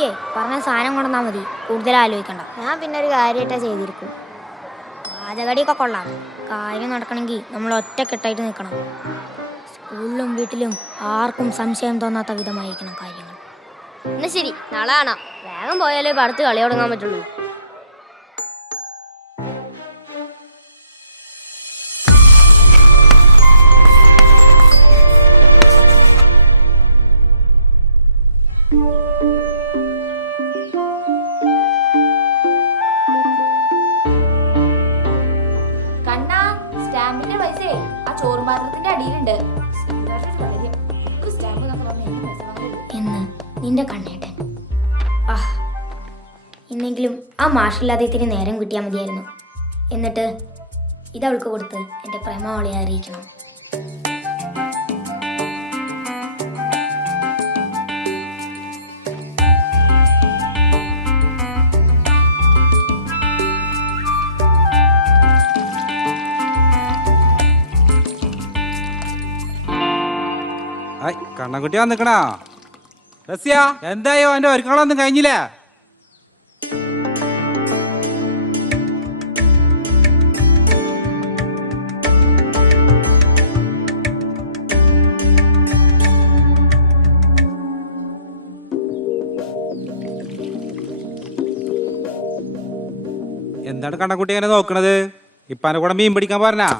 നീയേ പറഞ്ഞ സാധനം കൊണ്ടുവന്നാൽ മതി, കൂടുതൽ ആലോചിക്കണ്ട. ഞാൻ പിന്നെ ഒരു കാര്യമായിട്ടാ ചെയ്തിരിക്കും. പാചകടിയൊക്കെ കൊള്ളാം. കാര്യം നടക്കണമെങ്കിൽ നമ്മൾ ഒറ്റക്കെട്ടായിട്ട് നിൽക്കണം. സ്കൂളിലും വീട്ടിലും ആർക്കും സംശയം തോന്നാത്ത വിധമായിരിക്കണം കാര്യങ്ങൾ. എന്നാ ശരി, നാളെ കാണാം. വേഗം പോയാലേ അടുത്ത് കളി തുടങ്ങാൻ പറ്റുള്ളൂ. കണ്ണാ, സ്റ്റാമ്പിന്റെ പൈസ ആ ചോറും പാത്രത്തിന്റെ അടിയിലുണ്ട്. എന്ന് നിന്റെ കണ്ണേട്ടൻ. ഇന്നെങ്കിലും ആ മാഷില്ലാതെ ഇത്തിരി നേരം കിട്ടിയാൽ മതിയായിരുന്നു. എന്നിട്ട് ഇതവൾക്ക് കൊടുത്ത് എൻ്റെ പ്രേമവളെ അറിയിക്കണം. കണ്ണൻകുട്ടി വന്നിക്കണോ? റസ്യ, എന്തായോ എന്റെ ഒരുക്കളൊന്നും കഴിഞ്ഞില്ലേ? എന്താണ് കണ്ണൻകുട്ടി ഇങ്ങനെ നോക്കണത്? ഇപ്പാന്റെ കൂടെ മീൻ പിടിക്കാൻ പറഞ്ഞാ?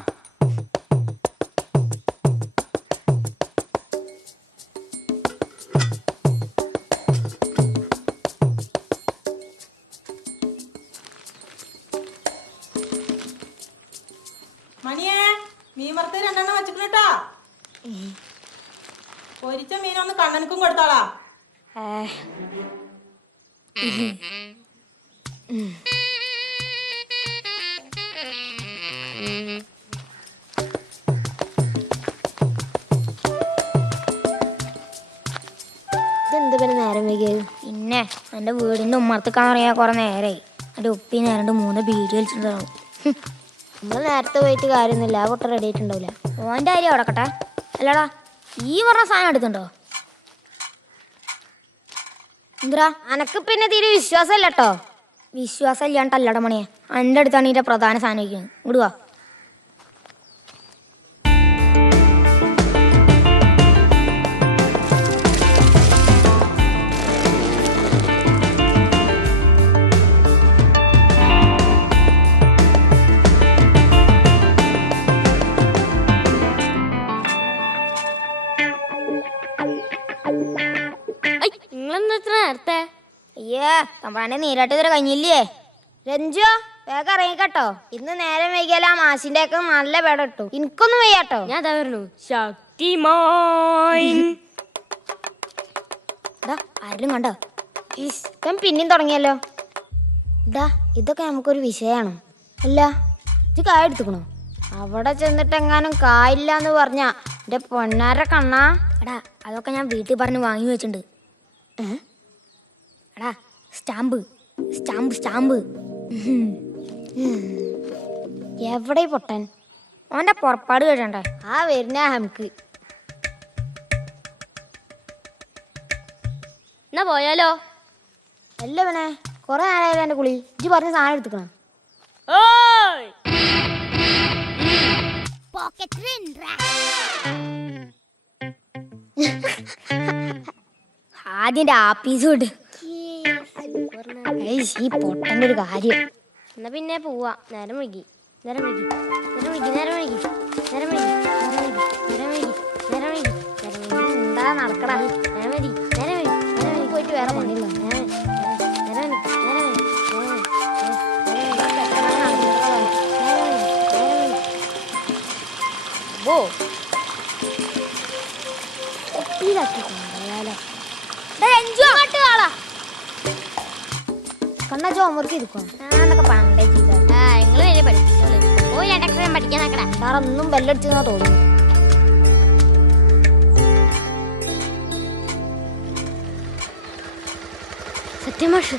മണിയേ, മീൻ വറുത്ത് 2 എണ്ണം വെച്ചിട്ടോ. പൊരിച്ച മീനൊന്ന് കണ്ണനക്കും കൊടുത്തോളാ. ഇതെന്ത് പിന്നെ നേരം വൈകിയത്? പിന്നെ എൻ്റെ വീടിൻ്റെ ഉമ്മർത്തിക്കാന്ന് പറയാൻ കുറേ നേരമായി. എൻ്റെ ഉപ്പി നേരണ്ട് 3 ബീഡി വലിച്ചിട്ടുണ്ടാവും. നമ്മൾ നേരത്തെ പോയിട്ട് കാര്യമൊന്നുമില്ല. ആ പൊട്ട റെഡി ആയിട്ടുണ്ടാവില്ല. ഓൻ്റെ കാര്യം അടക്കട്ടെ. അല്ലടാ, ഈ പറഞ്ഞ സാധനം എടുത്തുണ്ടോ? എന്താ അനക്ക് പിന്നെ തീരെ വിശ്വാസമല്ല കേട്ടോ. വിശ്വാസം ഇല്ലാണ്ടല്ലട മണിയെ, എൻ്റെ അടുത്താണ് ഇതിൻ്റെ പ്രധാന സാധനം ഇരിക്കുന്നത്. ഇങ്ങോട്ട് വാ. നിങ്ങളെന്താ ഇത്ര നേരത്തെ? അയ്യേ, തമ്പ്രാൻ്റെ നീരാട്ട് ഇതുവരെ കഴിഞ്ഞില്ലേ? രഞ്ജു, വേഗം ഇറങ്ങിക്കട്ടോ. ഇന്ന് നേരം വൈകിയാൽ ആ മാഷിന്റെ ഒക്കെ നല്ല പേട ഇട്ടു. എനിക്കൊന്നും വയ്യാട്ടോ. ഞാൻ അതാ പറഞ്ഞു, ശക്തിമാൻ. ആരെങ്കിലും കണ്ടോ? ഇഷ്ടം പിന്നെയും തുടങ്ങിയല്ലോ. ഇതാ, ഇതൊക്കെ നമുക്കൊരു വിഷയമാണ്. അല്ല, ഇത് കായ എടുത്തുക്കണോ? അവിടെ ചെന്നിട്ട് എങ്ങാനും കായില്ല എന്ന് പറഞ്ഞാ എന്റെ പൊന്നാര കണ്ണാ. എടാ, അതൊക്കെ ഞാൻ വീട്ടിൽ പറഞ്ഞ് വാങ്ങി വെച്ചിട്ടുണ്ട്. എടാ, സ്റ്റാമ്പ് സ്റ്റാമ്പ് സ്റ്റാമ്പ്. എവിടെ പൊട്ടൻ? ഓൻ്റെ പുറപ്പാട് കേട്ടണ്ടേ? ആ വരുന്ന നമുക്ക് എന്നാ പോയാലോ? അല്ല പിന്നെ കൊറേ നേരമായാലും എന്റെ കുളി. ഇജ്ജ് പറഞ്ഞ സാധനം എടുത്തുക്കണം. ആദ്യം ആപ്പീസ് വിട്. ഈ പൊട്ടന്റെ ഒരു കാര്യം. എന്നാ പിന്നെ പോവാ. നേരം വൈകി നേരം വൈകി നേരം വൈകി നേരം വൈകി നേരം വൈകി നേരം വൈകി നേരം വൈകി നേരം വൈകി നേരം വൈകി. എന്താ നടക്കടാ? നേരം വൈകി നേരം വൈകി നേരം വൈകി പോയിട്ട് വേറെ പണിയില്ല. കണ്ണാ ഹോംവർക്ക് ചെയ്തിക്കോ. ഞാനൊക്കെ പണ്ടേ ചെയ്ത. നിങ്ങൾ വലിയ പഠിപ്പിച്ചോളൂ. പോയി രണ്ടക്ഷരം പഠിക്കാൻ നോക്കടാ. വേറെ ഒന്നും ബെല്ലടിച്ചെന്നാ തോന്നുന്നു. സത്യമാഷ്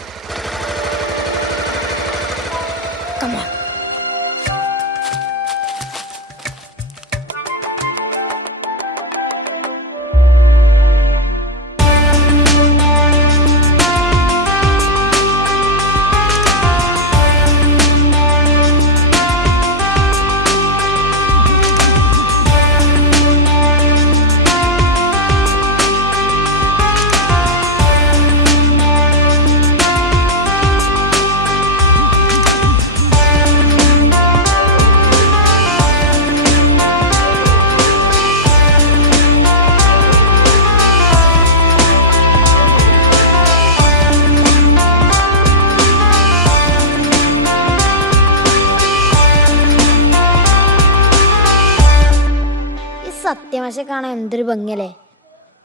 മാഷെ കാണാൻ എന്തൊരു ഭംഗിയല്ലേ,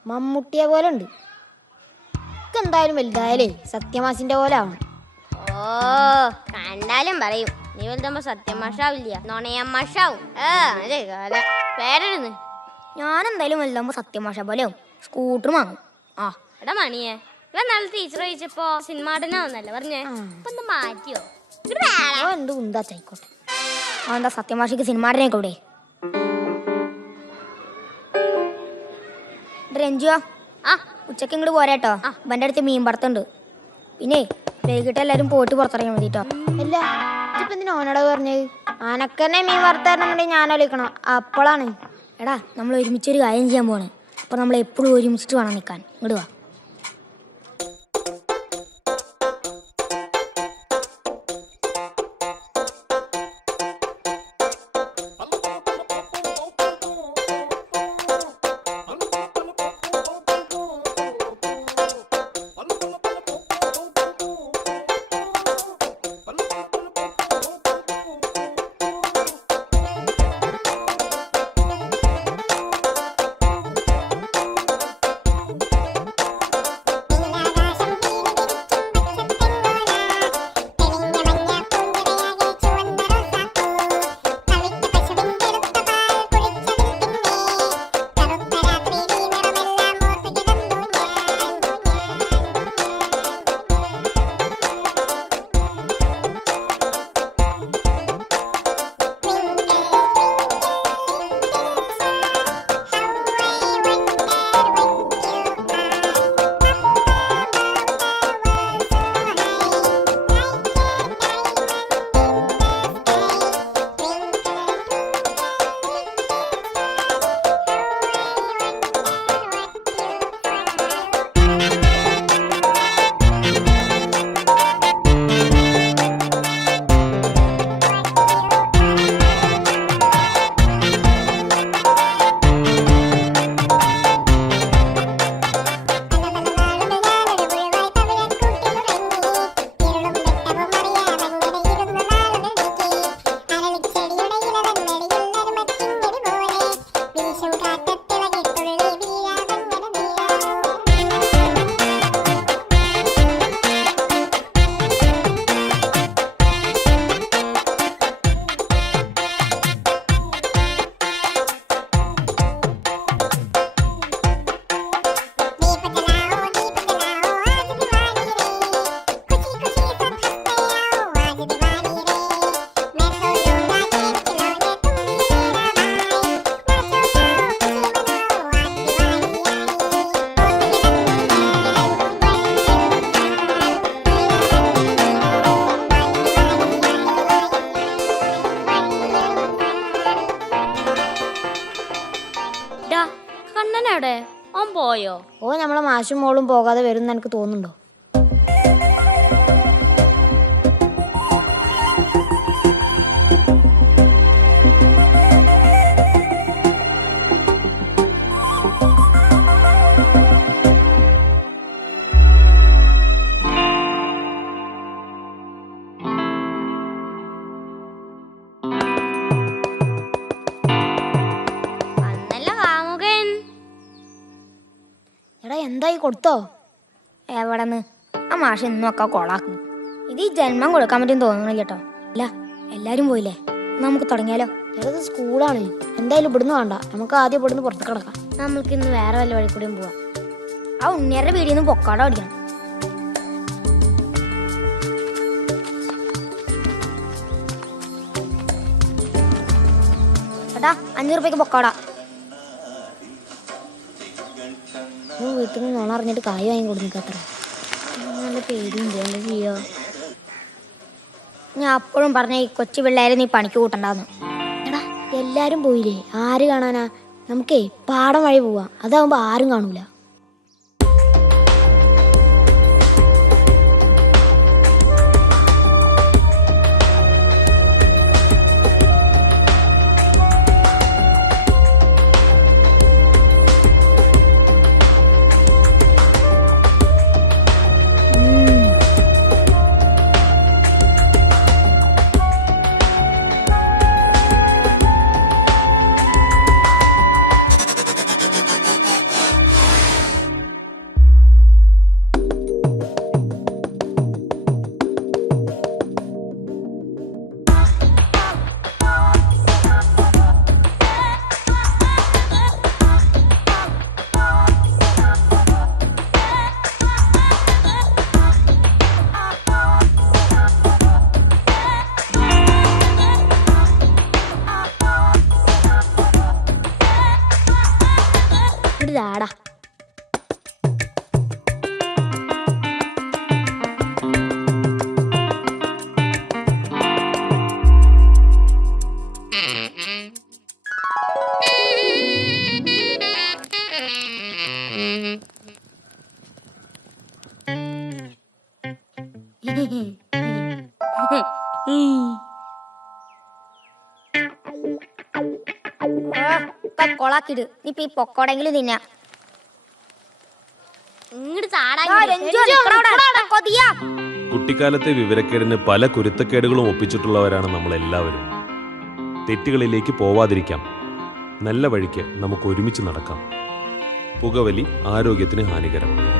മമ്മൂട്ടിയെ പോലെ ഉണ്ട്. എന്തായാലും വലുതായാലേ സത്യമാഷിന്റെ പോലെ ആവണം. ഓ കണ്ടാലും പറയും നീ വലുതാകുമ്പോ സത്യമാഷാവില്ല നൊണയമ്മാഷാവും. പേരരുന്ന് ഞാനെന്തായാലും വലുതാകുമ്പോ സത്യമാഷ പോലെയോ സ്കൂട്ടർ വാങ്ങും. ആ എടാ മണിയെ ഇവൻ നല്ല ടീച്ചർ ചോദിച്ചപ്പോ സിനിമ നടനാന്നല്ലേ പറഞ്ഞേ, അപ്പൊ ഒന്ന് മാറ്റിയോ? എന്ത് ഉണ്ടാ ചായിക്കോട്ടെ. അതെന്താ സത്യമാഷിക്ക് സിനിമാടനൊക്കെ ഇവിടെ? രഞ്ജുവാ ആ ഉച്ചക്ക് ഇങ്ങോട്ട് പോരാട്ടോ, ഇവന്റെ അടുത്ത് മീൻ പറത്തുണ്ട്. പിന്നെ വൈകിട്ട് എല്ലാരും പോയിട്ട് പുറത്തിറങ്ങിയാൽ മതി കേട്ടോ. അല്ല ഇപ്പൊ എന്തിനാ ഓനോട് പറഞ്ഞത്? അനക്കന്നെ മീൻ വറുത്തരണമെന്നുണ്ടെങ്കിൽ ഞാൻ ആലോചിക്കണം. അപ്പോഴാണ് എടാ നമ്മൾ ഒരുമിച്ചൊരു കാര്യം ചെയ്യാൻ പോണ്. അപ്പൊ നമ്മൾ എപ്പോഴും ഒരുമിച്ചിട്ട് വേണം നിൽക്കാൻ. ഇങ്ങോട്ട് വാ. കണ്ണനെവിടെ? ഓൻ പോയോ? ഓ നമ്മളെ മാഷും മോളും പോകാതെ വരും എന്ന് എനിക്ക് തോന്നുന്നുണ്ടോ? എടാ എന്തായി കൊടുത്തോ? എവിടെന്ന് ആ മാഷ് ഇന്നും ഒക്കെ കൊളാക്കുന്നു. ഇത് ഈ ജന്മം കൊടുക്കാൻ പറ്റും തോന്നുന്നില്ല കേട്ടോ. അല്ല എല്ലാരും പോയില്ലേ, നമുക്ക് തുടങ്ങിയാലോ? ചെറുത് സ്കൂളാണ്, എന്തായാലും ഇവിടുന്ന് വേണ്ട, നമുക്ക് ആദ്യം ഇവിടുന്ന് പുറത്ത് കിടക്കാം. നമ്മൾക്ക് ഇന്ന് വേറെ വല്ല വഴി കൂടിയും പോവാം. ആ ഉണ്ണിയരുടെ വീടിൽ നിന്ന് പൊക്കാട ഓടിക്കണം. ചേട്ടാ 5 രൂപയ്ക്ക് പൊക്കാട. വീട്ടിൽ നിന്ന് നോണ അറിഞ്ഞിട്ട് കായ് വാങ്ങി കൊടുക്കത്ര. നല്ല പേടിയുണ്ട്, എന്താ ചെയ്യോ? ഞാൻ അപ്പോഴും പറഞ്ഞ ഈ കൊച്ചു പിള്ളേരെ നീ പണിക്ക് കൂട്ടണ്ടാന്ന്. എടാ എല്ലാരും പോയില്ലേ, ആര് കാണാനാ? നമുക്കേ പാടം വഴി പോവാം, അതാവുമ്പോ ആരും കാണൂല. കൊളാക്കിട് നീ ഇപ്പൊ ഈ പൊക്കോടെങ്കിലും തിന്നാ ഇങ്ങോട്ട് ചാടാൻ കൊതിയാ. കുട്ടിക്കാലത്തെ വിവരക്കേടിന് പല കുരുത്തക്കേടുകളും ഒപ്പിച്ചിട്ടുള്ളവരാണ് നമ്മളെല്ലാവരും. തെറ്റുകളിലേക്ക് പോവാതിരിക്കാം. നല്ല വഴിക്ക് നമുക്ക് ഒരുമിച്ച് നടക്കാം. പുകവലി ആരോഗ്യത്തിന് ഹാനികരം.